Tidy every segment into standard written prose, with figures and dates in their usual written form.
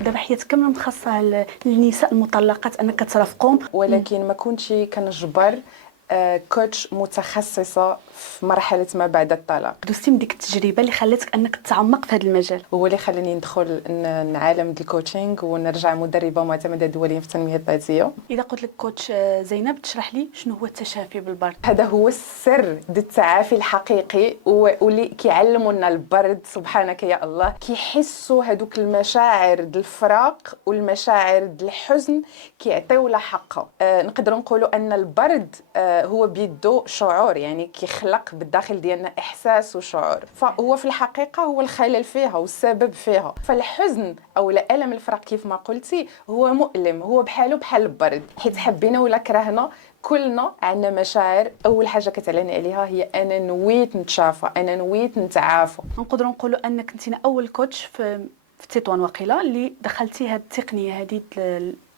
دابا حياتك كامله متخصصه للنساء المطلقات انك كترافقهم، ولكن ما كنتش كنجبر كوتش متخصصه في مرحله ما بعد الطلاق. دوزتي من ديك التجربه اللي خلاتك انك تتعمق في هذا المجال. هو اللي خلاني ندخل عالم الكوتشينغ ونرجع مدربه معتمده دوليا في التنميه الذاتيه. اذا قلت لك كوتش زينب تشرح لي شنو هو التشافي بالبرد؟ هذا هو السر ديال التعافي الحقيقي واللي كيعلموا لنا البرد. سبحانك يا الله، كيحسوا هذوك المشاعر ديال الفراق والمشاعر ديال الحزن كيعطيو لها حقها. نقدروا نقولوا ان البرد هو بيدو شعور، يعني كيخلق بالداخل ديالنا احساس وشعور، فهو في الحقيقه هو الخلل فيها والسبب فيها. فالحزن او الم الفراق كيف ما قلتي هو مؤلم، هو بحاله بحال البرد، حيت حبينا ولا كرهنا كلنا عندنا مشاعر. اول حاجه كتعلن عليها هي انا نويت نتشافى، انا نويت نتعافى. نقدروا نقولوا انك انت اول كوتش في تطوان وقيله اللي دخلتي هذه التقنيه هذه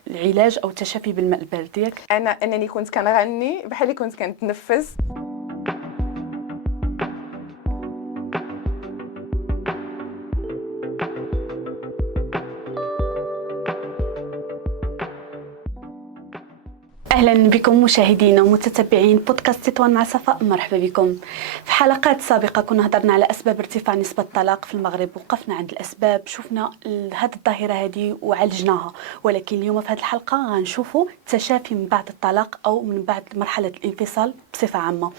العلاج او التشافي بالماء البارد ديالك. انني كنت كنغني بحال اللي كنت كنتنفس. اهلا بكم مشاهدينا ومتتبعين بودكاست تطوان مع صفاء، مرحبا بكم. في حلقات سابقه كنا هضرنا على اسباب ارتفاع نسبه الطلاق في المغرب، وقفنا عند الاسباب، شفنا هذه الظاهره هذه وعالجناها، ولكن اليوم في هذه الحلقه غنشوفوا التشافي من بعد الطلاق او من بعد مرحله الانفصال بصفه عامه،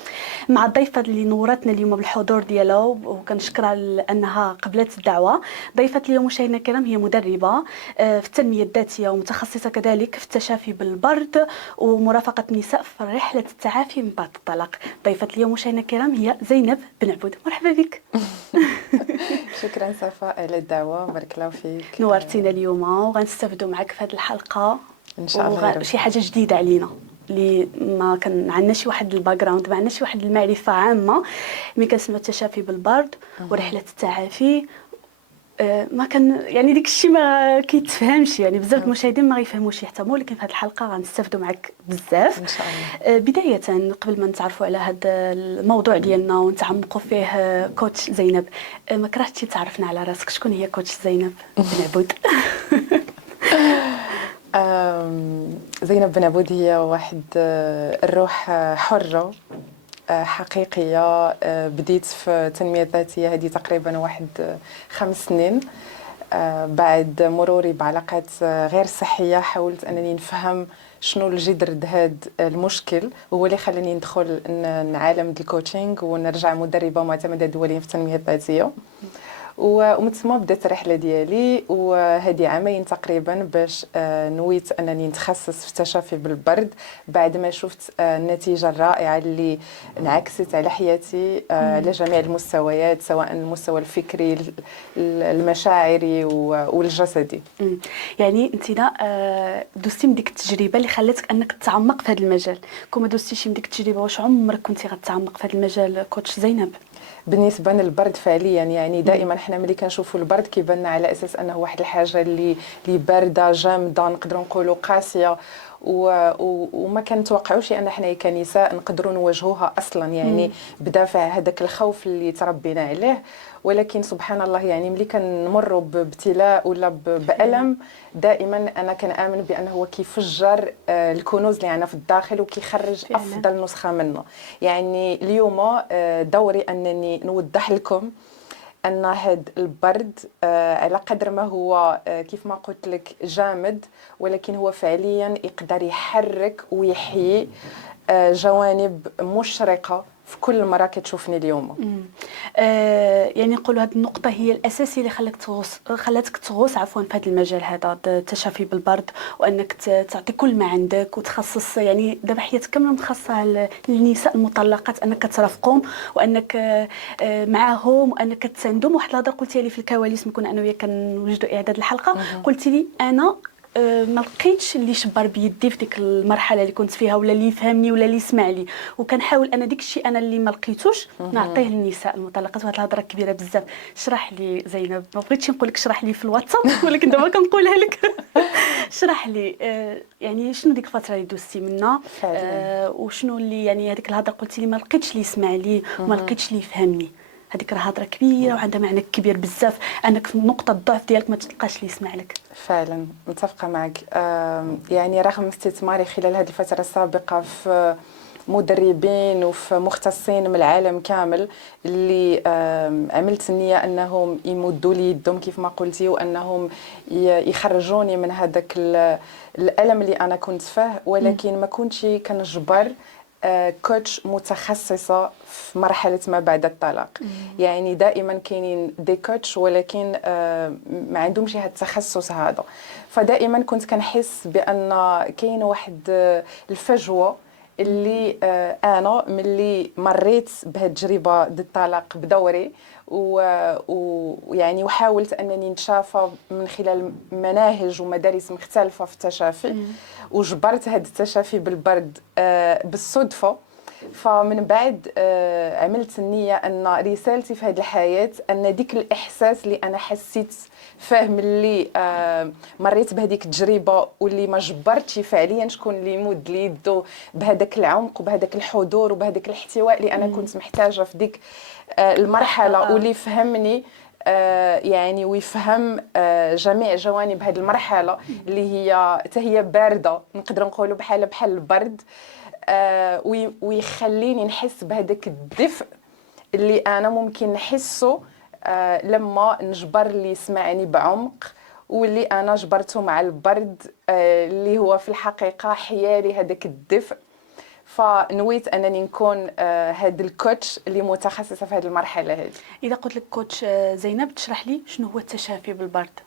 مع الضيفه اللي نورتنا اليوم بالحضور ديالها وكنشكرها لانها قبلت الدعوه. ضيفه اليوم مشاهدينا الكرام هي مدربه في التنميه الذاتيه ومتخصصه كذلك في التشافي بالبرد ومرافقة النساء في رحلة التعافي من بعد الطلاق. ضيفة اليوم مشاهدينا الكرام هي زينب بن عبود، مرحبا بك. شكرا صفاء على الدعوه، بارك الله فيك. نورتينا اليوم وغنستافدوا معك في هذه الحلقة ان شاء الله. شي حاجة جديدة علينا اللي ما كان عندنا شي واحد الباك جراوند، ما عندنا شي واحد المعرفة عامة. ملي كنسمع التشافي بالبرد ورحلة التعافي ما كان يعني ديك الشيء ما كيتفهمش، يعني بزاف المشاهدين ما غيفهموش يحتموا، ولكن في هذه الحلقه غنستافدوا معك بزاف ان شاء الله. بدايه قبل ما نتعرفوا على هذا الموضوع ديالنا ونتعمقوا فيه، كوتش زينب ما كرهتي تعرفنا على راسك؟ شكون هي كوتش زينب بن عبود؟ زينب بن عبود هي واحد الروح حره حقيقيه. بديت في التنميه الذاتيه هذه تقريبا واحد 5 سنين. بعد مروري بعلاقات غير صحيه حاولت انني نفهم شنو الجذر هذا المشكل، هو اللي خلاني ندخل عالم الكوتشينغ ونرجع مدربه معتمده دوليا في التنميه الذاتيه. ومن ثم بدات الرحله ديالي، وهذه عامين تقريبا باش نويت انني نتخصص في التشافي بالبرد بعد ما شفت النتيجه الرائعه اللي انعكست على حياتي على جميع المستويات، سواء المستوى الفكري المشاعري والجسدي. يعني انت دوزتي من ديك التجربه اللي خلاتك انك تتعمق في هذا المجال. كون ما دوزتيش من ديك التجربه واش عمرك كنتي غتعمق في هذا المجال كوتش زينب؟ بالنسبه للبرد فعليا يعني دائما حنا ملي كنشوفوا البرد كيبان لنا على اساس انه واحد الحاجه اللي بارده جامده، نقدروا نقولوا قاسيه، وما كنتوقعوش ان حنا كنساء نقدروا نواجهوها اصلا، يعني بدافع هذاك الخوف اللي تربينا عليه. ولكن سبحان الله يعني ملي كنمروا بابتلاء ولا بألم دائما انا كنآمن بانه هو كيفجر الكنوز اللي عندنا في الداخل وكيخرج افضل نسخه منه. يعني اليوم دوري انني نوضح لكم ان هذا البرد على قدر ما هو كيف ما قلت لك جامد، ولكن هو فعليا يقدر يحرك ويحيي جوانب مشرقه في كل مره كتشوفني اليوم. يعني نقولوا هذه النقطه هي الاساسيه اللي خلاتك تغوص عفوا في هذا المجال هذا التشافي بالبرد، وانك تعطي كل ما عندك وتخصص. يعني دابا حياتك كامله متخصصه للنساء المطلقات، انك ترافقهم وانك معاهم وانك تساندهم. واحد الهضره قلتيها لي في الكواليس ملي كنا انا وياك كنوجدوا اعداد الحلقه، قلتي لي انا ما لقيتش اللي شبر بيدي في ديك المرحله اللي كنت فيها، ولا اللي يفهمني ولا اللي يسمع لي، وكنحاول انا ديك الشيء انا اللي ما لقيتوش نعطيه للنساء المطلقات. وهاد الهضره كبيره بزاف. شرح لي زينب، ما بغيتش نقول لك شرح لي في الواتساب ولكن دابا كنقولها لك. شرح لي يعني شنو ديك الفتره اللي دوزتي منها، وشنو اللي يعني هذيك الهضره قلتي لي ما لقيتش اللي يسمع لي وما لقيتش اللي يفهمني. هذيك راه هضره كبيره وعندها معنى كبير بزاف، انك في نقطه الضعف ديالك ما تلقاش اللي يسمع لك. فعلا متفقة معك. يعني رغم استثماري خلال هذه الفترة السابقة في مدربين وفي مختصين من العالم كامل اللي عملت النية أنهم يمدوا لي يدهم كيف ما قلتي، وأنهم يخرجوني من هذاك الألم اللي أنا كنت فيه، ولكن ما كنتش كنجبر كوتش متخصصة في مرحلة ما بعد الطلاق. يعني دائما كاينين دي كوتش ولكن ما عندهمش هذا التخصص هذا. فدائما كنت كنحس بأن كاين واحد الفجوة اللي انا ملي مريت بهذه التجربه ديال الطلاق بدوري ويعني وحاولت انني نتشافى من خلال مناهج ومدارس مختلفه في التشافي، وجبرت هذا التشافي بالبرد بالصدفه. فمن بعد عملت النية أن رسالتي في هذه الحياة أن ديك الإحساس اللي أنا حسيت فيه ملي مريت بهذيك التجربة واللي ما جبرتش فعليا شكون اللي يمد لي يدو بهذاك العمق وبهذاك الحضور وبهذاك الاحتواء اللي أنا كنت محتاجة في ديك المرحلة، واللي فهمني يعني ويفهم جميع جوانب هذه المرحلة اللي هي باردة، نقدر نقولوا بحال البرد. ويخليني نحس بهذاك الدفء اللي انا ممكن نحسه لما نجبر اللي يسمعني بعمق، واللي انا جبرته مع البرد اللي هو في الحقيقه حيالي هذاك الدفء. فنويت انني نكون هذا الكوتش اللي متخصصه في هذه المرحله هذه. اذا قلت لك كوتش زينب تشرح لي شنو هو التشافي بالبرد،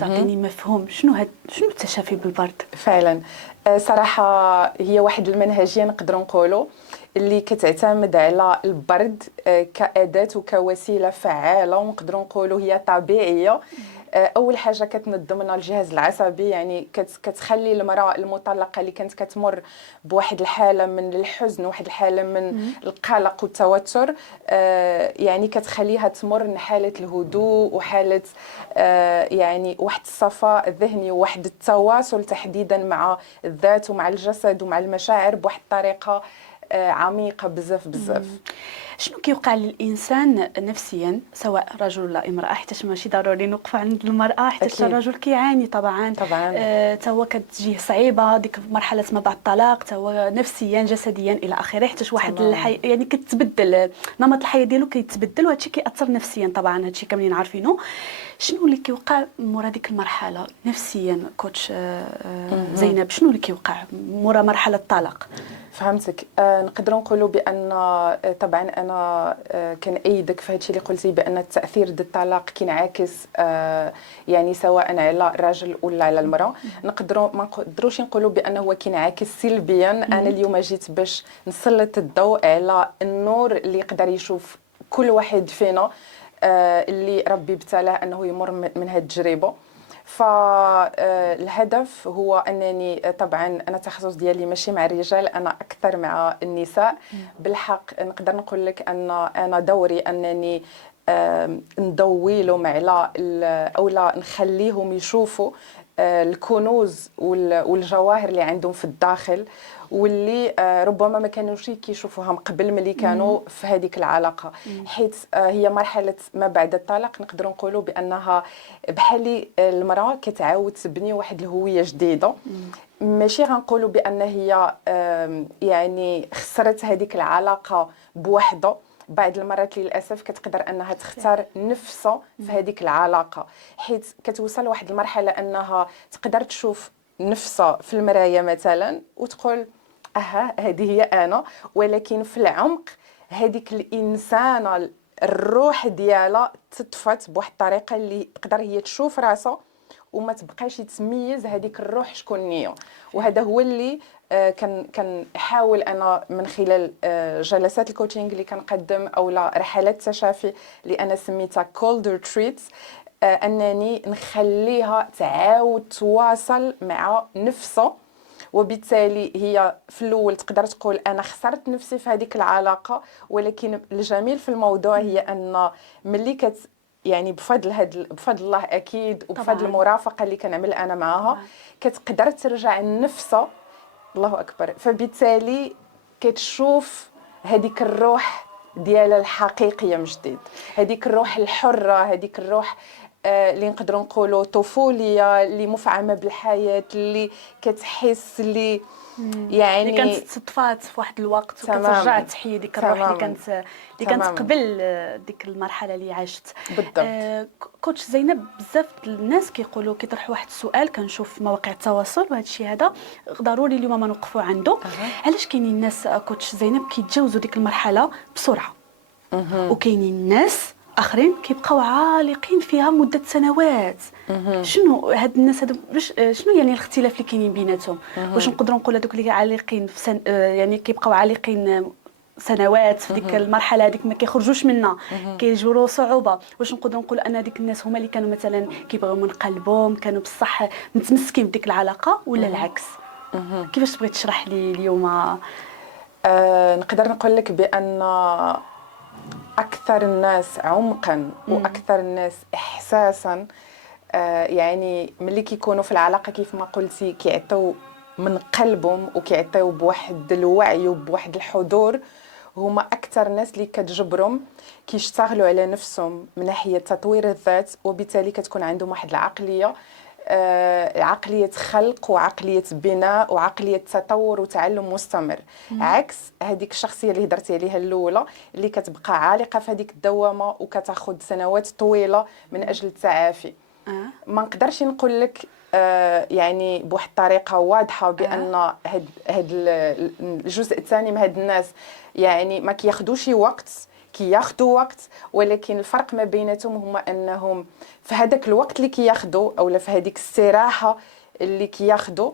تعطيني مفهوم شنو التشافي بالبرد؟ فعلا صراحه هي واحد المنهجيه نقدر نقولوا اللي كتعتمد على البرد كأداة وكوسيله فعاله، ونقدر نقولوا هي طبيعيه. اول حاجه كتنظم لنا الجهاز العصبي، يعني كتخلي المراه المطلقه اللي كانت كتمر بواحد الحاله من الحزن وواحد الحاله من القلق والتوتر، يعني كتخليها تمر من حاله الهدوء وحاله يعني واحد الصفاء الذهني وواحد التواصل تحديدا مع الذات ومع الجسد ومع المشاعر بواحد الطريقه عميقه بزاف بزاف. شنو كيوقع للانسان نفسيا سواء رجل ولا امراه، حيت ماشي ضروري نوقف عند المراه، حيت الرجل كيعاني طبعا تا هو كتجيه صعيبه ديك مرحله ما بعد الطلاق، تا هو نفسيا جسديا الى اخره، حيت واحد يعني كتبدل نمط الحياه ديالو كيتبدل، وهذا الشيء كيأثر نفسيا طبعا، هذا الشيء كاملين عارفينه. شنو اللي كيوقع مورا ديك المرحله نفسيا كوتش زينب؟ شنو اللي كيوقع مورا مرحله الطلاق؟ فهمتك. نقدر نقولوا بان طبعا انا كنأيدك في هادشي اللي قلتي بان التاثير ديال الطلاق كينعكس يعني سواء على الرجل ولا على المراه. ما نقدروش نقولوا بانه هو كينعكس سلبيا. انا اليوم جيت باش نسلط الضوء على النور اللي يقدر يشوف كل واحد فينا اللي ربي ابتلاه انه يمر من هذه التجربه. فالهدف هو انني طبعا انا التخصص ديالي ماشي مع الرجال، انا اكثر مع النساء. بالحق نقدر نقول لك ان انا دوري انني نضوي لهم على او لا نخليهم يشوفوا الكنوز والجواهر اللي عندهم في الداخل، واللي ربما ما كانوش كيشوفوها قبل ملي كانوا في هذيك العلاقه. حيت هي مرحله ما بعد الطلاق نقدروا نقولوا بانها بحال المراه كتعاود تبني واحد الهويه جديده. ماشي غنقولوا بان هي يعني خسرت هذيك العلاقه بوحده، بعض المرات للاسف كتقدر انها تختار نفسها في هذيك العلاقه، حيت كتوصل لواحد المرحله انها تقدر تشوف نفسها في المرايه مثلا وتقول هذه هي انا، ولكن في العمق هذيك الانسانه الروح ديالها تطفت بواحد الطريقه اللي تقدر هي تشوف راسها وما تبقاش تميز هذيك الروح شكون هي. وهذا هو اللي كنحاول انا من خلال جلسات الكوتشنج اللي كنقدم او رحلات تشافي اللي انا سميتها كولدر تريتس، انني نخليها تعاود تواصل مع نفسها. وبالتالي هي في الاول تقدر تقول انا خسرت نفسي في هذيك العلاقه، ولكن الجميل في الموضوع هي ان ملي يعني بفضل الله اكيد وبفضل المرافقه اللي كنعمل انا معاها كتقدر ترجع لنفسها. الله اكبر. فبالتالي كتشوف هذيك الروح ديالها الحقيقيه من جديد. هذيك الروح الحره، هذيك الروح اللي نقدروا نقولوا طفوليه، اللي مفعمه بالحياه، اللي كتحس، اللي اللي كانت يعني تطفات في واحد الوقت تماماً. وكترجع تحيي ديك الروح اللي كانت تماماً. قبل ديك المرحله اللي عشت. بالضبط. كوتش زينب، بزاف الناس كيقولوا كيطرحوا واحد السؤال كنشوف في مواقع التواصل، وهذا الشيء هذا ضروري اليوم ما نوقفوا عنده. علاش كاينين الناس كوتش زينب كيتجاوزوا ديك المرحله بسرعه، وكاينين الناس اخرين كيبقاو عالقين فيها مده سنوات؟ شنو هاد الناس هادو شنو يعني الاختلاف اللي كاينين بيناتهم؟ واش نقدروا نقول هذوك اللي عالقين في يعني كيبقاو عالقين سنوات في ديك المرحله هذيك ما كيخرجوش منها، كيجروا صعوبه؟ واش نقدروا نقول ان ديك الناس هما اللي كانوا مثلا كيبغيو من قلبهم، كانوا بصح متمسكين بديك العلاقه، ولا العكس؟ كيفاش تبغي تشرح لي اليوم؟ نقدر نقول لك بان اكثر الناس عمقا واكثر الناس احساسا يعني ملي كيكونوا في العلاقه كيف ما قلتي كيعطيو من قلبهم وكيعطيو بواحد الوعي وبواحد الحضور، هما اكثر الناس اللي كتجبرهم كيشتغلوا على نفسهم من ناحيه تطوير الذات، وبالتالي كتكون عندهم واحد العقليه عقليه خلق وعقليه بناء وعقليه تطور وتعلم مستمر. عكس هذيك الشخصيه اللي هضرتي عليها الاولى اللي كتبقى عالقه في هذيك الدوامه وكتاخذ سنوات طويله من اجل التعافي. ما نقدرش نقول لك يعني بواحد الطريقه واضحه بان هاد الجزء الثاني من هاد الناس يعني ما كياخذوش وقت، كياخذوا وقت، ولكن الفرق ما بيناتهم هما انهم في هذاك الوقت اللي كياخذوا اولا في هذيك الاستراحه اللي كياخذوا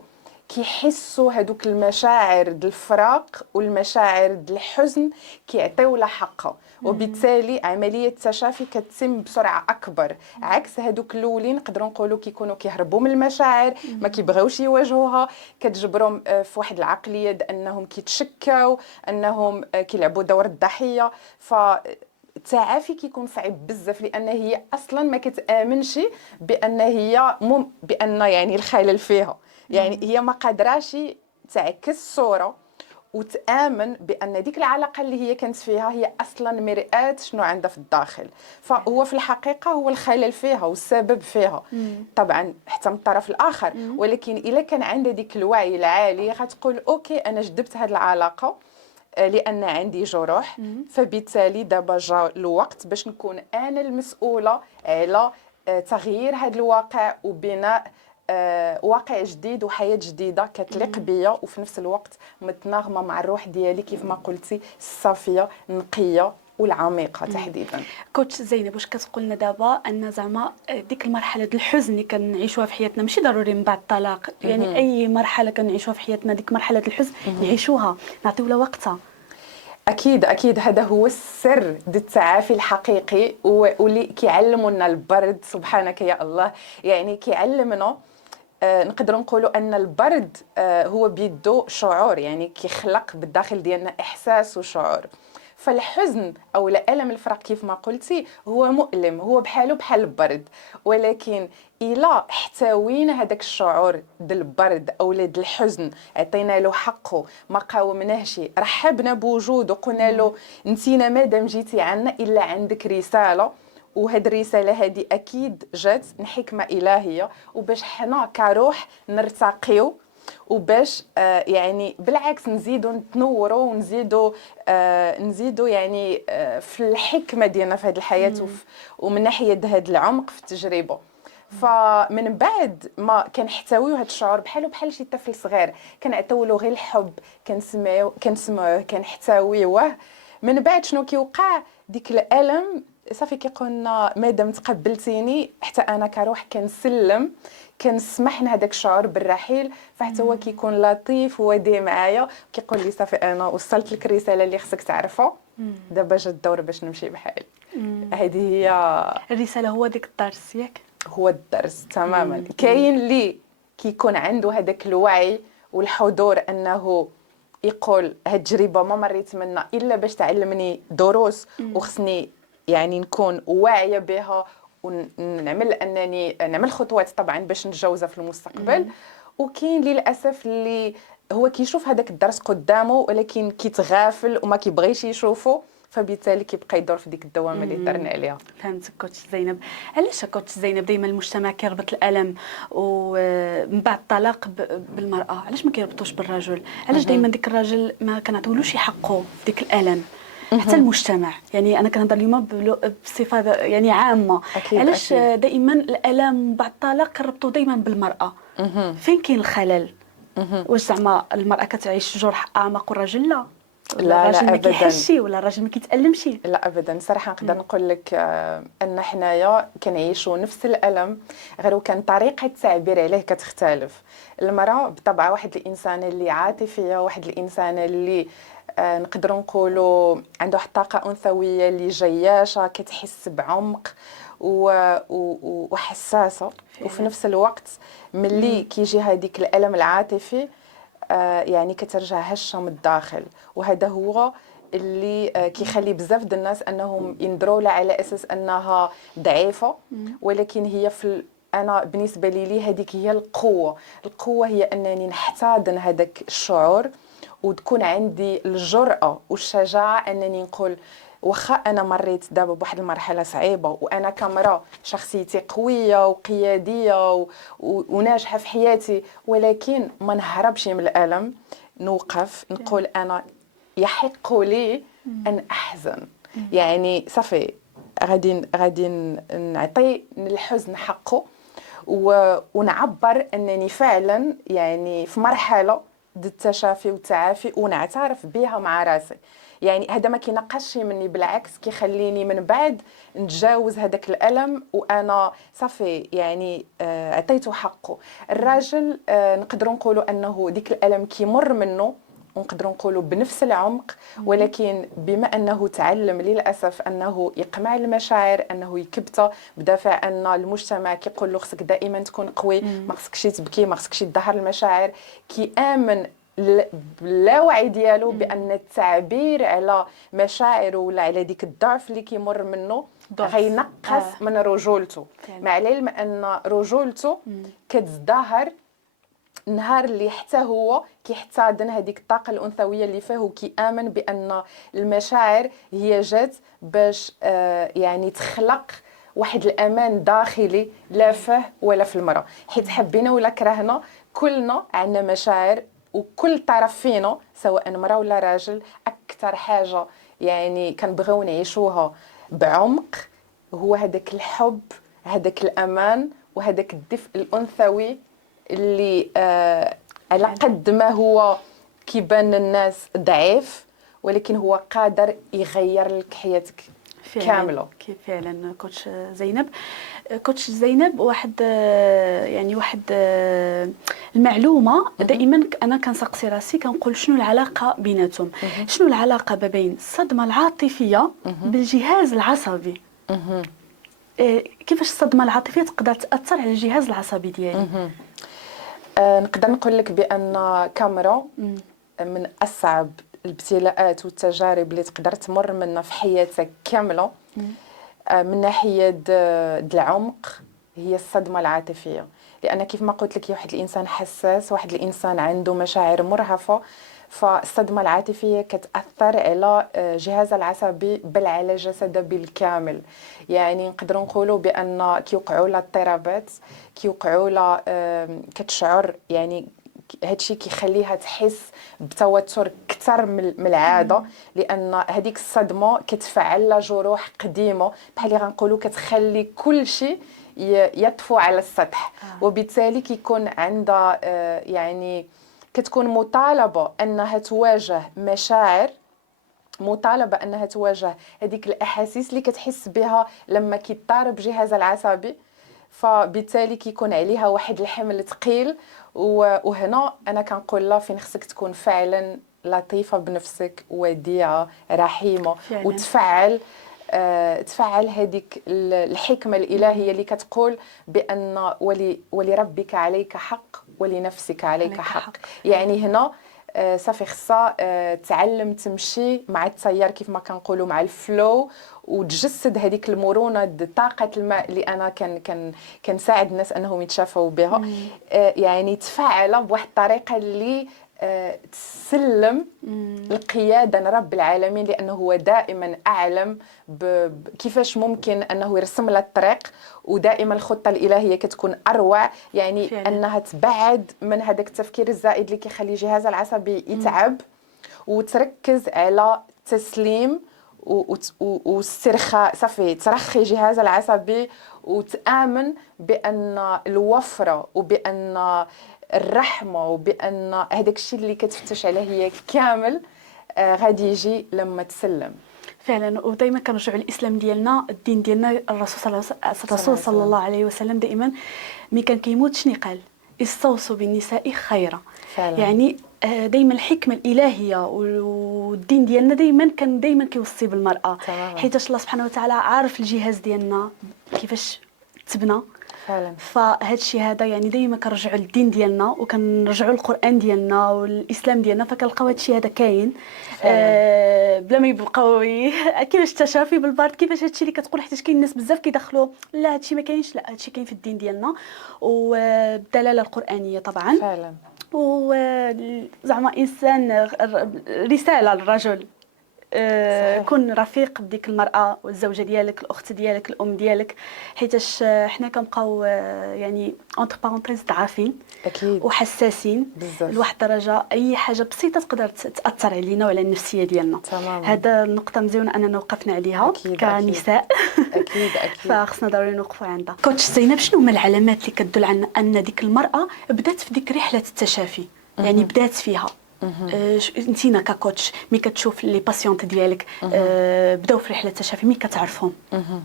كيحسوا هذوك المشاعر ديال الفراق والمشاعر ديال الحزن كيعطيو لها حقها، وبالتالي عمليه التشافي كتتم بسرعه اكبر. عكس هذوك الاولين نقدروا نقولوا كيكونوا كيهربوا من المشاعر، ما كيبغيوش يواجهوها، كتجبرهم في واحد العقليه انهم كيتشكاو، انهم كيلعبوا دور الضحيه. التعافي كيكون صعيب بزاف لان هي اصلا ما كتامنش بان هي بان يعني الخلل فيها، يعني هي ما قادراش تعكس الصوره وتامن بان ديك العلاقه اللي هي كانت فيها هي اصلا مرآة شنو عندها في الداخل. فهو في الحقيقه هو الخلل فيها والسبب فيها طبعا حتى من الطرف الاخر، ولكن الا كان عندها ديك الوعي العالي غتقول اوكي انا جذبت هذه العلاقه لان عندي جروح، فبالتالي دابا جا الوقت باش نكون انا المسؤوله على تغيير هذا الواقع وبناء واقع جديد وحياه جديده كتليق بيا وفي نفس الوقت متناغمه مع الروح ديالي كيف ما قلتي الصافيه النقيه والعميقه تحديدا. كوتش زينب، واش كتقول لنا دابا ان زعما ديك المرحله ديال الحزن اللي كنعيشوها في حياتنا ماشي ضروري من بعد الطلاق، يعني اي مرحله كنعيشوها في حياتنا ديك مرحله الحزن نعيشوها نعطيو لها وقتها؟ اكيد اكيد هذا هو السر ديال التعافي الحقيقي واللي كيعلمنا البرد. سبحانك يا الله، يعني كيعلمنا نقدروا نقولوا ان البرد هو بيدو شعور، يعني كيخلق بالداخل ديالنا احساس وشعور. فالحزن او الالم الفراق كيف ما قلتي هو مؤلم، هو بحاله بحال البرد، ولكن الا احتوينا هذاك الشعور ديال البرد او ديال الحزن، عطينا له حقه، ما قاومناهش، رحبنا بوجوده، قلنا له انتينا مادام جيتي عنا الا عندك رساله، وهاد الرساله هذه اكيد جات من حكمه الهيه وباش حنا كروح نرتقيو وباش يعني بالعكس نزيدوا نتنوروا ونزيدوا يعني في الحكمه ديالنا في هذه الحياه ومن ناحيه هذا العمق في التجربه. فمن بعد ما كنحتويو هذا الشعور بحال شي طفل صغير كنعطيو له غير الحب، كنسمعوه كنحتويوه، من بعد شنو كيوقع؟ ديك الالم صافي كيقولنا مادام تقبلتيني حتى انا كروح كنسلم كنسمح لهذاك الشعور بالرحيل، فحتى هو كيكون لطيف وودي معايا كيقول لي صافي انا وصلت لك الرساله اللي خصك تعرفها، دابا جا الدور باش نمشي بحالي. هذه هي الرساله، هو ديك الدرس ياك؟ هو الدرس تماما. كاين اللي كيكون عنده هذاك الوعي والحضور انه يقول هاد التجربه ما مريت منها الا باش تعلمني دروس وخصني يعني نكون واعيه بها ونعمل انني نعمل خطوات طبعا باش نتجاوزها في المستقبل. وكاين للاسف اللي هو كيشوف هذاك الدرس قدامه ولكن كيتغافل وما كيبغيش يشوفه، فبالتالي كيبقى يدور في ديك الدوامه اللي درنا عليها. فهمتك كوتش زينب. علاش كوتش زينب دائما المجتمع كيربط الالم ومن بعد الطلاق بالمراه؟ علاش ما كيربطوش بالرجل؟ علاش دائما ديك الراجل ما كنعطيولوش حقه في ديك الالم؟ حتى المجتمع، يعني انا كنهضر اليوم بصفه يعني عامه. أكيد علاش أكيد. دائما الالم بعد الطلاق كنربطوا دائما بالمراه؟ فين كاين الخلل؟ واش زعما المراه كتعيش جرح اعمق والراجل لا؟ ولا لا الراجل لا ما ابدا. كيحسش ولا الراجل ما كيتالمش؟ لا ابدا، صراحه نقدر نقول لك ان حنايا كنعيشوا نفس الالم، غير وكان طريقه التعبير عليه كتختلف. المراه بطبعها واحد الانسان اللي عاطفيه، واحد الانسان اللي نقدر نقولوا عنده واحد الطاقه انثويه اللي جياشه، كتحس بعمق وحساسه. وفي نفس الوقت ملي كيجي هذيك الالم العاطفي يعني كترجع هشه من الداخل، وهذا هو اللي كيخلي بزاف د الناس انهم ينظروا لها على اساس انها ضعيفه، ولكن هي انا بالنسبه لي هذيك هي القوه هي انني نحتضن هذاك الشعور، وتكون عندي الجرأة والشجاعة انني نقول واخا انا مريت دابا بواحد المرحله صعيبه، وانا كامراه شخصيتي قويه وقياديه وناجحه في حياتي، ولكن ما نهربش من الالم، نوقف نقول انا يحق لي ان احزن. يعني صافي غادي نعطي الحزن حقه، ونعبر انني فعلا يعني في مرحله د التشافي والتعافي، ونعترف بها مع راسي. يعني هذا ما كينقصش مني، بالعكس كيخليني من بعد نتجاوز هذاك الالم وانا صافي يعني عطيته حقه. الراجل نقدروا نقولوا انه ديك الالم كيمر منه، ونقدروا نقولوا بنفس العمق، ولكن بما انه تعلم للاسف انه يقمع المشاعر، انه يكبتها بدافع ان المجتمع كيقول له خصك دائما تكون قوي، ما خصكش تبكي، ما خصكش تظهر المشاعر، كيامن باللاوعي ديالو بان التعبير على مشاعره ولا على ديك الضعف اللي كيمر منه غينقص من رجولته، مع العلم ان رجولته كتزدهر نهار اللي حتى هو كيحتضن هذيك الطاقه الانثويه اللي فيه، وكيامن بان المشاعر هي جات باش يعني تخلق واحد الامان داخلي لا فيه ولا في المراه. حيت حبينا ولا كرهنا كلنا عندنا مشاعر، وكل طرف فينا سواء مراه ولا راجل اكثر حاجه يعني كنبغيو نعيشوها بعمق هو هذاك الحب، هذاك الامان، وهذاك الدفء الانثوي اللي على قد ما هو كيبان للناس ضعيف، ولكن هو قادر يغير لك حياتك كامله. كيف فعلا كوتش زينب. كوتش زينب، واحد يعني واحد المعلومه دائما انا كنسقسي راسي كنقول شنو العلاقه بيناتهم؟ شنو العلاقه ما بين الصدمه العاطفيه بالجهاز العصبي؟ كيفاش الصدمه العاطفيه تقدر تاثر على الجهاز العصبي ديالي؟ نقدر نقول لك بان كاميرا من اصعب الابتلاءات والتجارب اللي تقدر تمر منها في حياتك كامله من ناحيه العمق هي الصدمه العاطفيه. لان كيف ما قلت لك واحد الانسان حساس، واحد الانسان عنده مشاعر مرهفه، فالصدمه العاطفيه كتاثر على جهاز العصبي بل على جسده بالكامل. يعني نقدروا نقولوا بان كيوقعوا لها اضطرابات، كيوقعوا لها كتشعر يعني هادشي كيخليها تحس بتوتر اكثر من العاده، لان هذيك الصدمه كتفعل لها جروح قديمه بحال اللي غنقولوا كتخلي كل شيء يطفو على السطح. وبالتالي كيكون عندها يعني كتكون مطالبه انها تواجه مشاعر، مطالبه انها تواجه هذيك الاحاسيس اللي كتحس بها لما كيضطرب جهازها العصبي، فبالتالي كيكون عليها واحد الحمل ثقيل. وهنا انا كنقول لها فين خصك تكون فعلا لطيفه بنفسك، وديعه، رحيمه، فعلا. وتفعل تفعل هذيك الحكمه الالهيه اللي كتقول بان ولربك عليك حق ولنفسك عليك حق. يعني هنا صافي خصها تعلم تمشي مع التيار كيف ما كنقولوا، مع الفلو، وتجسد هذيك المرونه طاقه الماء اللي انا كنساعد الناس انهم يتشافوا بها. يعني تفعلها بواحد الطريقه اللي تسلم القياده لرب العالمين، لانه هو دائما اعلم كيفاش ممكن انه يرسم لها الطريق، ودائما الخطه الالهيه كتكون اروع، يعني فعلا. انها تبعد من هذاك التفكير الزائد اللي كيخلي الجهاز العصبي يتعب، وتركز على التسليم واسترخاء. صافي ترخي جهاز العصبي وتآمن بأن الوفرة وبأن الرحمة وبأن هذاك الشيء اللي كتفتش عليه هي كامل غادي يجي لما تسلم. فعلا. ودائما كنرجعوا للاسلام ديالنا، الدين ديالنا، الرسول صلى الله عليه وسلم دائما ملي كان كيموت شنو قال؟ استوصوا بالنساء خيرا. فعلا. يعني دائما الحكمه الالهيه والدين ديالنا دائما كيوصي بالمراه، حيت الله سبحانه وتعالى عارف الجهاز ديالنا كيفاش تبنى. فعلا. فهاد الشيء هذا يعني دائما كنرجعوا للدين ديالنا وكنرجعوا للقران ديالنا والاسلام ديالنا، فكنلقاو هاد الشيء هذا كاين بلا ما يبقاو كيفاش التشافي بالبرد، كيفاش هادشي اللي كتقول، حيت كاين الناس بزاف كيدخلوا لا هادشي ما كاينش، لا هادشي كاين في الدين ديالنا والدلاله القرانيه طبعا. فعلا. وزعما انسان رساله للرجل، كن رفيق بديك المراه والزوجه ديالك، الاخت ديالك، الام ديالك، حيتاش حنا كنبقاو يعني اونتر بارونتيز ضعافين اكيد وحساسين بزاف. لواحد الدرجه، اي حاجه بسيطه تقدر تاثر علينا وعلى النفسيه ديالنا. تماما. هذا النقطه مزيونه اننا وقفنا عليها أكيد كنساء. اكيد فخصنا ضروري نوقفوا عندها. كوتش زينب، شنو هما العلامات اللي كتدل على ان ديك المراه بدات في ديك رحله التشافي، يعني بدات فيها؟ انتينا ككوتش ملي كتشوف لي باسيونت ديالك بداو في رحله التشافي، ملي كتعرفهم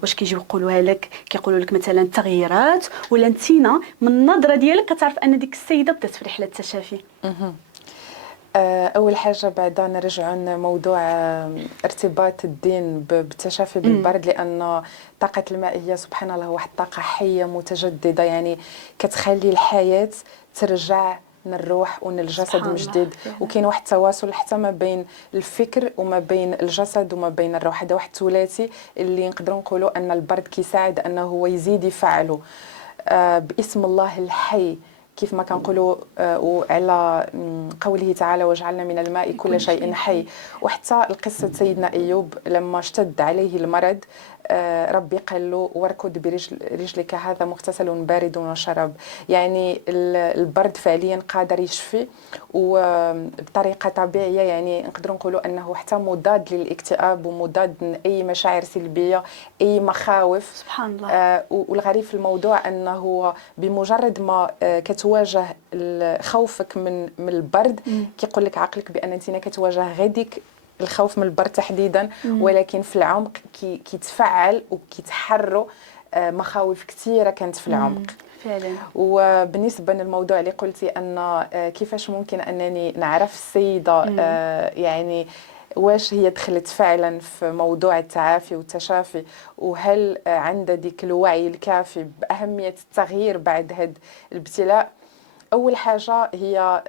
واش كيجيو يقولوها لك، كيقولوا لك مثلا تغييرات، ولا انتينا من النظره ديالك كتعرف ان ديك السيده بدات في رحله التشافي؟ اول حاجه بعدا نرجعوا لموضوع ارتباط الدين بالتشافي بالبرد، لان الطاقه المائيه سبحان الله واحد الطاقه حيه متجدده، يعني كتخلي الحياه ترجع من الروح ومن الجسد من جديد، وكاين واحد التواصل حتى ما بين الفكر وما بين الجسد وما بين الروح. هذا واحد الثلاثي اللي نقدروا نقولوا ان البرد كيساعد انه هو يزيد يفعله باسم الله الحي، كيف ما كنقولوا وعلى قوله تعالى وجعلنا من الماء كل شيء حي. وحتى القصه سيدنا ايوب لما اشتد عليه المرض ربي قال له واركض برجلك هذا مغتسل بارد وشراب، يعني البرد فعليا قادر يشفي وبطريقه طبيعيه، يعني نقدروا نقولوا انه حتى مضاد للاكتئاب ومضاد لاي مشاعر سلبيه، اي مخاوف. سبحان الله. والغريب في الموضوع انه بمجرد ما كتواجه خوفك من البرد كيقول لك عقلك بان انت كتواجه غديك الخوف من البرد تحديدا، ولكن في العمق كيتفعل وكيتحروا مخاوف كثيره كانت في العمق فعلا. وبالنسبه للموضوع اللي قلتي ان كيفاش ممكن انني نعرف السيده يعني واش هي دخلت فعلا في موضوع التعافي والتشافي، وهل عندها ديك الوعي الكافي باهميه التغيير بعد هذا الابتلاء. اول حاجه هي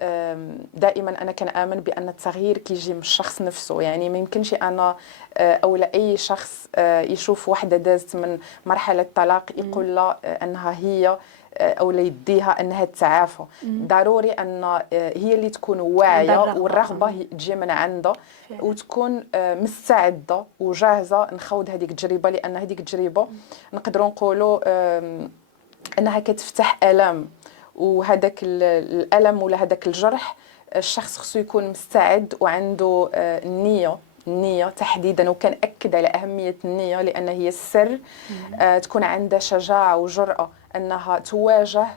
دائما انا كنآمن بان التغيير كيجي من الشخص نفسه، يعني ما يمكنش انا او اي شخص يشوف وحده دازت من مرحله طلاق يقول لها انها هي او يديها انها تتعافى. ضروري ان هي اللي تكون واعيه والرغبه تجي من عندها وتكون مستعده وجاهزه نخوض هذيك التجربه، لان هذيك التجربه نقدروا نقولوا انها كتفتح الام، وهذاك الالم ولا هذاك الجرح الشخص خصو يكون مستعد وعنده النيه تحديدا، وكنأكد على اهميه النيه لان هي السر. تكون عندها شجاعه وجرأه انها تواجه،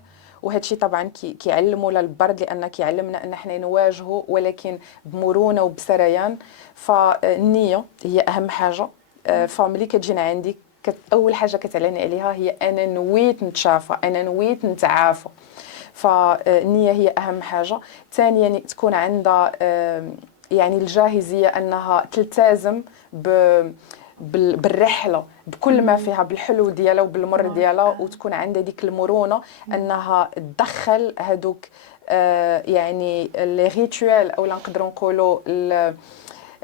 وهذا الشيء طبعا كيعلموا للبرد لان كيعلمنا ان احنا نواجهه ولكن بمرونه وبسريان. فالنيه هي اهم حاجه. فملي كتجينا عندي اول حاجه كتعلن عليها هي انا نويت نتشافى، انا نويت نتعافى. فالنيه هي اهم حاجه. ثانيا تكون عندها يعني الجاهزيه انها تلتزم بالرحله بكل ما فيها، بالحلو ديالها وبالمر ديالها، وتكون عندها ديك المرونه انها تدخل هذوك يعني لي ريتوال او نقدروا نقولوا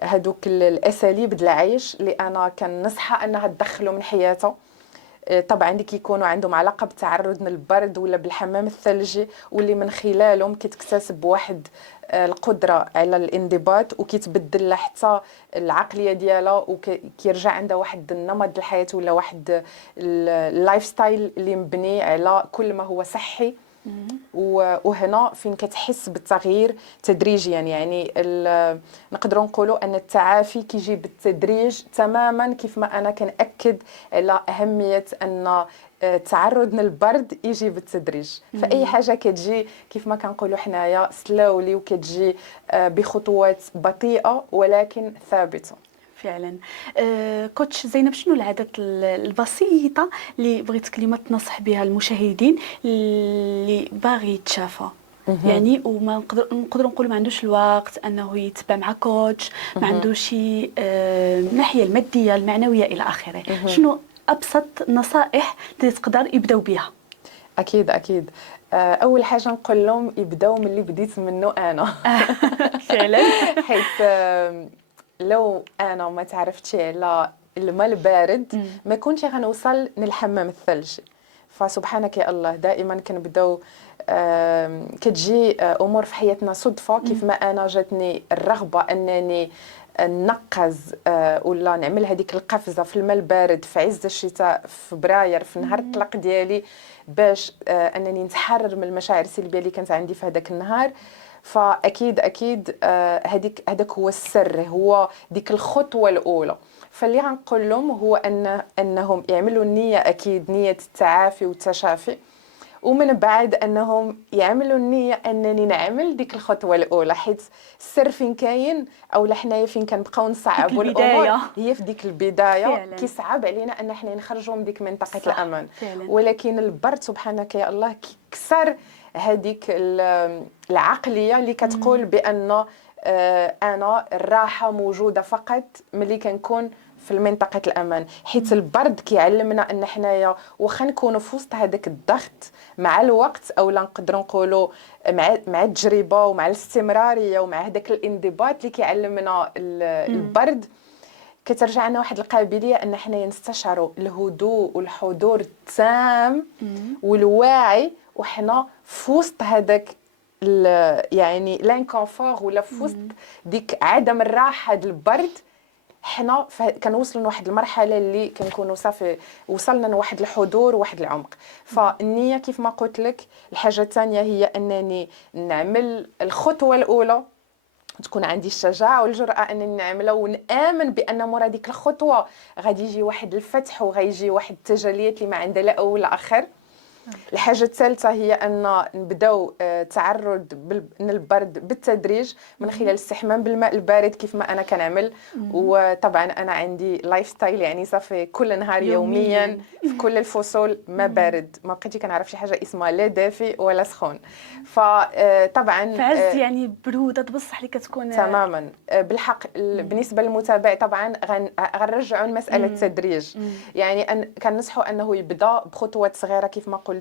هذوك الاساليب ديال العيش اللي انا كنصحها انها تدخلوا من حياتها. طبعا اللي كيكونوا عندهم علاقه بالتعرض للبرد ولا بالحمام الثلجي، واللي من خلالهم كتكتسب واحد القدره على الانضباط، وكيتبدل لها حتى العقليه ديالها، وكيرجع عندها واحد النمط الحياه ولا واحد اللايف ستايل اللي مبني على كل ما هو صحي. وهنا فين كتحس بالتغيير تدريجيا. يعني نقدروا نقولوا ان التعافي كيجي بالتدريج تماما، كيف ما انا كنأكد على اهميه ان التعرض للبرد يجي بالتدريج. فاي حاجه كتجي كيف ما كنقولوا حنايا سلولي، وكتجي بخطوات بطيئه ولكن ثابته. فعلا. كوتش زينب، شنو العادات البسيطة اللي بغيت كلمة تنصح بها المشاهدين اللي باغي يتشافى؟ يعني وما نقدروا نقولوا ما عندوش الوقت انه يتبع مع كوتش، ما عندوش شي الناحيه الماديه المعنويه الى اخره. شنو ابسط نصائح اللي تقدر يبداو بها؟ اكيد اول حاجه نقول لهم يبداو من اللي بديت منه انا. فعلا. حيت لو انا ما تعرفتش على الماء البارد ما كنتش غنوصل للحمام الثلجي. فسبحانك يا الله دائما كنبداو كتجي امور في حياتنا صدفه. كيف ما انا جاتني الرغبه انني نقز ولا نعمل هذيك القفزه في الماء البارد في عز الشتاء في فبراير في نهار الطلاق ديالي، باش انني نتحرر من المشاعر السلبيه اللي كانت عندي في هذاك النهار. فاكيد هذاك هو السر، هو ديك الخطوه الاولى. فاللي غنقول لهم هو انهم يعملوا النيه، اكيد نيه التعافي والتشافي، ومن بعد انهم يعملوا النيه انني نعمل ديك الخطوه الاولى. حيت السر فين كاين، او حنايا فين كنبقاو نصعبوا الامور هي في ديك البدايه. كيصعب علينا ان حنا نخرجوا من ديك منطقه الامان فعلا. ولكن البرد سبحانك يا الله كيكسر هذيك العقليه اللي كتقول بان انا الراحه موجوده فقط ملي كنكون في المنطقه الامان. حيت البرد كيعلمنا ان حنايا واخا نكونوا في وسط هذاك الضغط، مع الوقت او نقدروا نقولوا مع التجربه ومع الاستمراريه ومع هذاك الانضباط اللي كيعلمنا البرد، كترجع لنا واحد القابليه ان حنا نستشعروا الهدوء والحضور التام والواعي وحنا في وسط هذاك يعني لانكونفور ولا في وسط ديك عدم الراحه ديال البرد. حنا كنوصلوا لواحد المرحله اللي كنكونوا صافي وصلنا لواحد الحضور وواحد العمق. فالنيه كيف ما قلت لك. الحاجه الثانيه هي انني نعمل الخطوه الاولى، تكون عندي الشجاعه والجرأه انني نعملها، ونامن بان مورا ديك الخطوه غادي يجي واحد الفتح وغيجي واحد التجليات اللي ما عندها لا اول لا اخر. الحاجه الثالثه هي ان نبداو تعرض للبرد بالتدريج من خلال الاستحمام بالماء البارد كيف ما انا كنعمل. وطبعا انا عندي لايف ستايل، يعني صافي كل نهار يوميا في كل الفصول ما بارد. ما بقيتي كنعرف شي حاجه اسمها لا دافئ ولا سخون. فطبعا فعز يعني بروده بصح اللي كتكون تماما بالحق. بالنسبه للمتابع طبعا غنرجعوا لمساله التدريج. يعني كنصحوا انه يبدا بخطوات صغيره كيف ما قلتي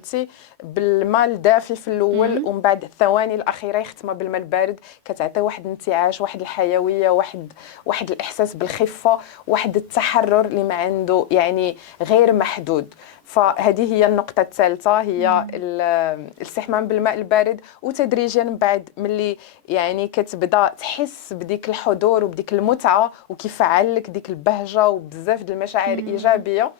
بالماء الدافي في الاول، ومن بعد الثواني الاخيره يختمها بالماء البارد. كتعطي واحد الانتعاش، واحد الحيويه، واحد الاحساس بالخفه، واحد التحرر اللي ما عنده يعني غير محدود. فهذه هي النقطه الثالثه، هي الاستحمام بالماء البارد. وتدريجيا بعد ملي يعني كتبدا تحس بديك الحضور وبديك المتعه وكيفعل لك ديك البهجه وبزاف د المشاعر ايجابيه،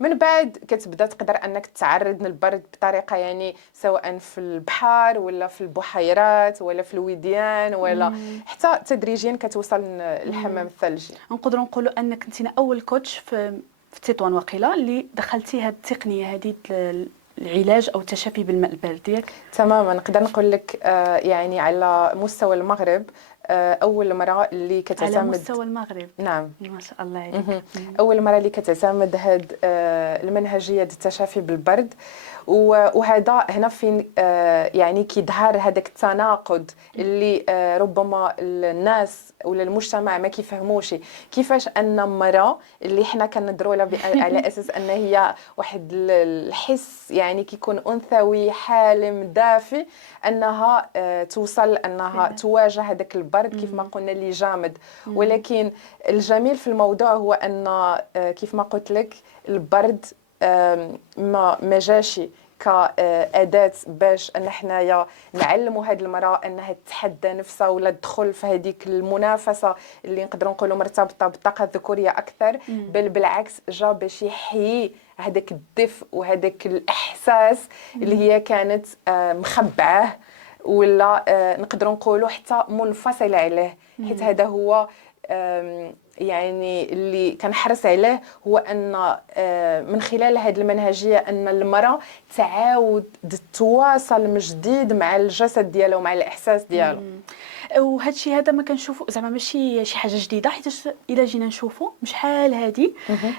من بعد كتبدا تقدر انك تتعرض للبرد بطريقه يعني سواء في البحر ولا في البحيرات ولا في الوديان ولا حتى تدريجيا كتوصل للحمام الثلجي. نقدروا نقولوا انك انت اول كوتش في تطوان وقيله اللي دخلتي هذه التقنيه هذه العلاج او التشافي بالماء البارد ديالك. تماما. نقدر نقول لك يعني على مستوى المغرب اول مره اللي كتعتمد على مستوى المغرب. نعم ما شاء الله عليك. اول مره اللي كتعتمد هاد المنهجيه ديال التشافي بالبرد. وهذا هنا فين يعني كيظهر هذاك التناقض اللي ربما الناس ولا المجتمع ما كيفهموش كيفاش ان مرة اللي حنا كنضروا لها على اساس ان هي واحد الحس يعني كيكون انثوي حالم دافي، انها توصل انها تواجه هذاك البرد كيف ما قلنا اللي جامد. ولكن الجميل في الموضوع هو ان كيف ما قلت لك البرد ما جاش كأداة باش ان حنايا نعلموا هذه المراه انها تتحدى نفسها ولا تدخل في هذيك المنافسه اللي نقدروا نقولوا مرتبطه بالطاقه الذكوريه اكثر، بل بالعكس جا باش يحيي هذاك الدفء وهذاك الاحساس اللي هي كانت مخبعاه ولا نقدروا نقولوا حتى منفصله عليه، حيت هذا هو يعني اللي كنحرص عليه، هو ان من خلال هذه المنهجيه ان المراه تعاود تتواصل من جديد مع الجسد ديالها ومع الاحساس ديالها. وهذا الشيء هذا ما كنشوفوا زعما ماشي شي حاجه جديده، حيت الا جينا نشوفوا شحال هذه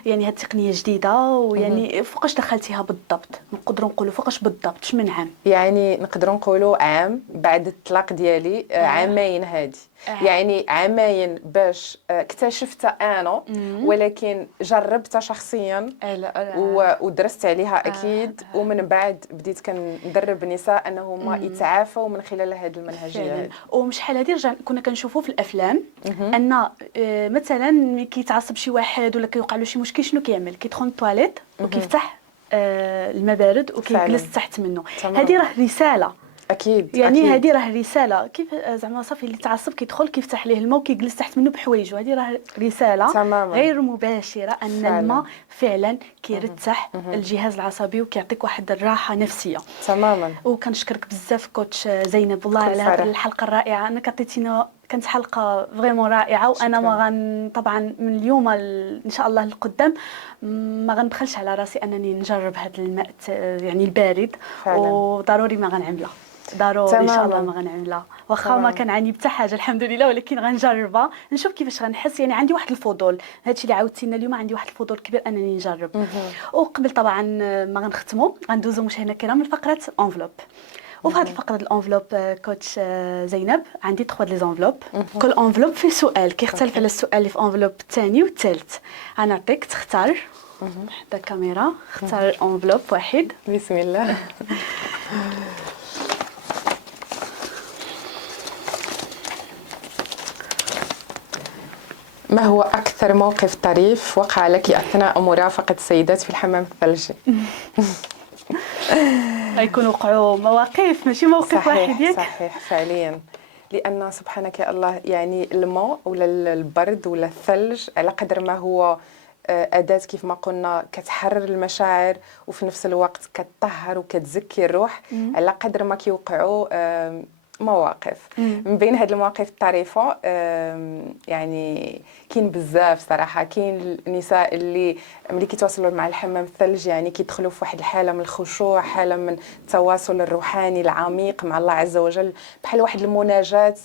يعني هذه التقنيه جديده، ويعني فوقاش دخلتيها بالضبط؟ نقدروا نقولوا فوقاش بالضبط من عام؟ يعني نقدروا نقولوا عام بعد الطلاق ديالي، عامين هذه يعني عامين باش اكتشفت انا، ولكن جربتها شخصيا ودرست عليها اكيد، ومن بعد بديت كندرب النساء انهم يتعافوا من خلال هذه المنهجيه. وشحال هذه كنا كنشوفوا في الافلام ان مثلا ملي كيتعصب شي واحد ولا كيوقع له شي مشكل، شنو كيعمل؟ كيدخل للطواليت وكيفتح الماء بارد وكيجلس تحت منه. هذه راه رساله اكيد، يعني هذه راه رساله، كيف زعما صافي اللي تعصب كيدخل كيفتح ليه الماء وكيجلس تحت منه بحوايجه. هذه راه رساله تماما. غير مباشره ان الماء فعلا كيرتاح الجهاز العصبي وكيعطيك واحد الراحه نفسيه. تماما. وكنشكرك بزاف كوتش زينب والله على هذه الحلقه الرائعه، انك عطيتينا، كانت حلقه فريمون رائعه. وانا ما طبعا من اليوم ان شاء الله لقدام ما غنبخلش على راسي انني نجرب هذا الماء يعني البارد فعلا. وضروري ما غنعملها، ضروري ان شاء الله ما غنعملها، واخا ما كنعاني بتا حاجه الحمد لله، ولكن غنجربها نشوف كيفاش غنحس. يعني عندي واحد الفضول، هادشي اللي عاودتي لنا اليوم عندي واحد الفضول كبير انني نجرب. وقبل طبعا ما غنختموا غندوزو مشاهدينا الكرام لفقره الانفلوب. وفي هذه الفقره الانفلوب كوتش زينب عندي 3 لي زانفلوب، كل انفلوب فيه سؤال كيختلف على السؤال اللي في انفلوب الثاني والثالث. غنعطيك تختار حدا كاميرا، اختار انفلوب واحد. بسم الله. ما هو أكثر موقف طريف وقع لك أثناء مرافقة السيدات في الحمام الثلجي؟ غيكون وقعوا مواقف ماشي موقف واحد ياك؟ صحيح فعليا، لأن سبحانك يا الله يعني الماء ولا البرد ولا الثلج على قدر ما هو أداة كيف ما قلنا كتحرر المشاعر وفي نفس الوقت كتطهر وكتزكي الروح، على قدر ما كيوقعوا مواقف. من بين هذه المواقف الطريفه يعني كاين بزاف صراحه. كاين النساء اللي ملي كيتواصلوا مع الحمام الثلج يعني كيدخلوا في واحد الحاله من الخشوع، حاله من التواصل الروحاني العميق مع الله عز وجل، بحال واحد المناجاه.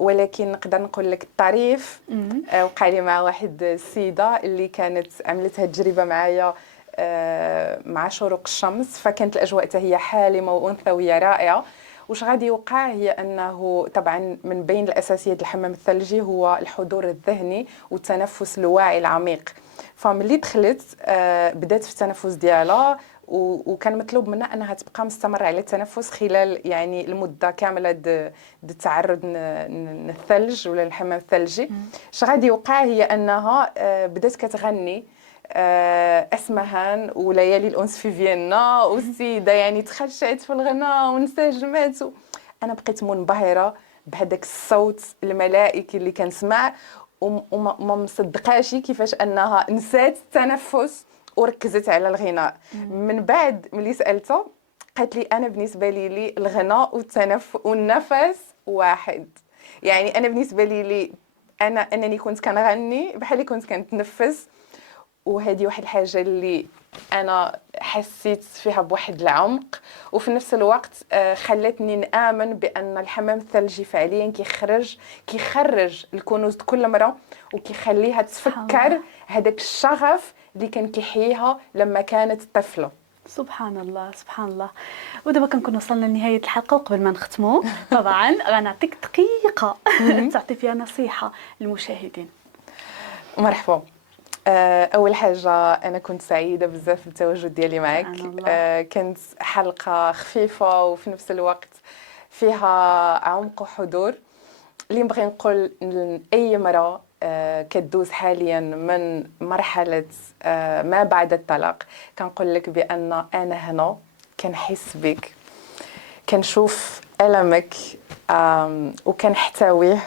ولكن نقدر نقول لك الطريف وقع لي مع واحد السيده اللي كانت عملت هذه التجربه معايا مع شروق الشمس، فكانت الاجواء حتى هي حالمه وانثويه رائعه. وش غادي يوقع هي انه طبعا من بين الاساسيات الحمام الثلجي هو الحضور الذهني والتنفس الواعي العميق. فملي دخلت بدات في التنفس ديالها وكان مطلوب منها انها تبقى مستمره على التنفس خلال يعني المده كامله التعرض للثلج ولا الحمام الثلجي. اش غادي يوقع هي انها بدات كتغني اسمهان وليالي الانس في فيينا، والسيده يعني تخشعت في الغناء وانسجمت. انا بقيت منبهره بهذاك الصوت الملائكي اللي كنسمع، وما مصدقاش كيفاش انها نسات التنفس وركزت على الغناء. من بعد ملي سالتها قالت لي انا بالنسبه لي الغناء والتنفس والنفس واحد. يعني انا بالنسبه لي انني كنت كنغني بحال اللي كنت كنتنفس. وهذه واحد الحاجه اللي انا حسيت فيها بواحد العمق، وفي نفس الوقت خلتني نآمن بان الحمام الثلجي فعليا كيخرج الكنوز كل مره وكيخليها تفكر هذاك الشغف اللي كان كيحييها لما كانت طفله. سبحان الله سبحان الله. ودابا كنكون وصلنا لنهايه الحلقه، وقبل ما نختموا طبعا غنعطيك دقيقه تعطي فيها نصيحه للمشاهدين. مرحبا. اول حاجه انا كنت سعيده بزاف بالتواجد ديالي معك. كانت حلقه خفيفه وفي نفس الوقت فيها عمق وحضور. اللي نبغي نقول لاي مرأة كدوز حاليا من مرحله ما بعد الطلاق، كنقول لك بان انا هنا كنحس بك، كنشوف ألمك وكنحتويه.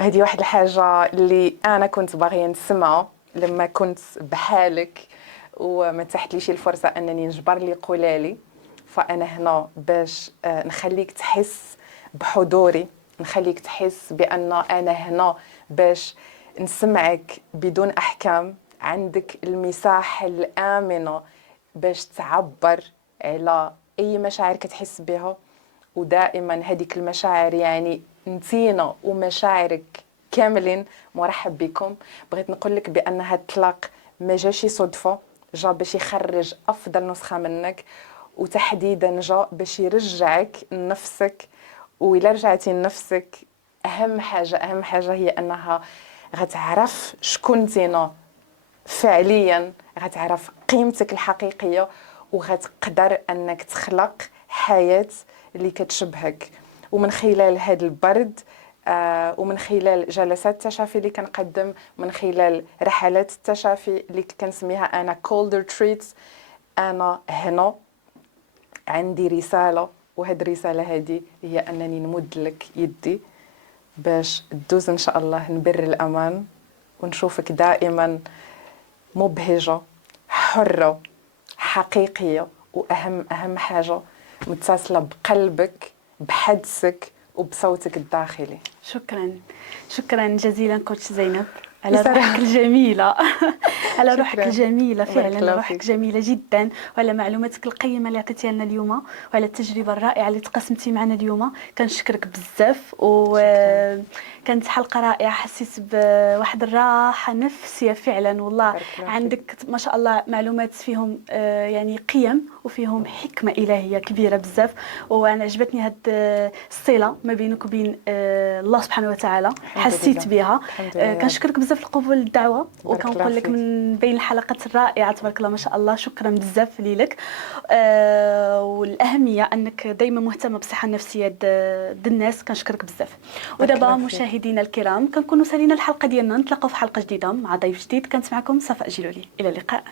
هذه واحد الحاجة اللي أنا كنت باغية نسمعها لما كنت بحالك وما تحتليش الفرصة أنني نجبر لي قولالي. فأنا هنا باش نخليك تحس بحضوري، نخليك تحس بأن أنا هنا باش نسمعك بدون أحكام. عندك المساحة الآمنة باش تعبر على أي مشاعر كتحس بها، ودائما هذيك المشاعر يعني نتينا ومشاعرك كاملين مرحب بكم. بغيت نقول لك بأن هذا الطلاق ما جاشي صدفة، جا باش يخرج أفضل نسخة منك، وتحديدا جا باش يرجعك لنفسك. وإلا رجعتي لنفسك أهم حاجة هي أنها غتعرف شكون انتينا فعليا، غتعرف قيمتك الحقيقية، وغتقدر أنك تخلق حياة اللي كتشبهك. ومن خلال هذا البرد ومن خلال جلسات التشافي اللي كنقدم، من خلال رحلات التشافي اللي كنسميها أنا colder treats، أنا هنا عندي رسالة، وهذه الرسالة هذه هي أنني نمد لك يدي باش تدوز إن شاء الله نبر الأمان، ونشوفك دائما مبهجة، حرة، حقيقية، وأهم حاجة متصلة بقلبك، بحدسك وبصوتك الداخلي. شكرا جزيلا كوتش زينب على روحك الجميلة على روحك الجميلة، فعلا روحك جميلة جدا، وعلى معلوماتك القيمة اللي عطيتيها لنا اليوم، وعلى التجربة الرائعة اللي تقاسمتي معنا اليوم. كنشكرك بزاف، وكانت حلقة رائعة. حسيت بواحد الراحة نفسية فعلا والله. عندك ما شاء الله معلومات فيهم يعني قيم وفيهم حكمة إلهية كبيرة بزاف، وأنا عجبتني هاد الصلة ما بينك وبين الله سبحانه وتعالى، حسيت بها. كنشكرك بزاف لقبول الدعوه، وكنقول لك من بين الحلقات الرائعه تبارك الله ما شاء الله. شكرا بزاف ليك. والاهميه انك دائما مهتمه بالصحه النفسيه د الناس. كنشكرك بزاف. ودابا مشاهدينا الكرام كنكونوا سالينا الحلقه ديالنا، نتلاقاو في حلقه جديده مع ضيف جديد. كانت معكم صفاء جلولي، الى اللقاء.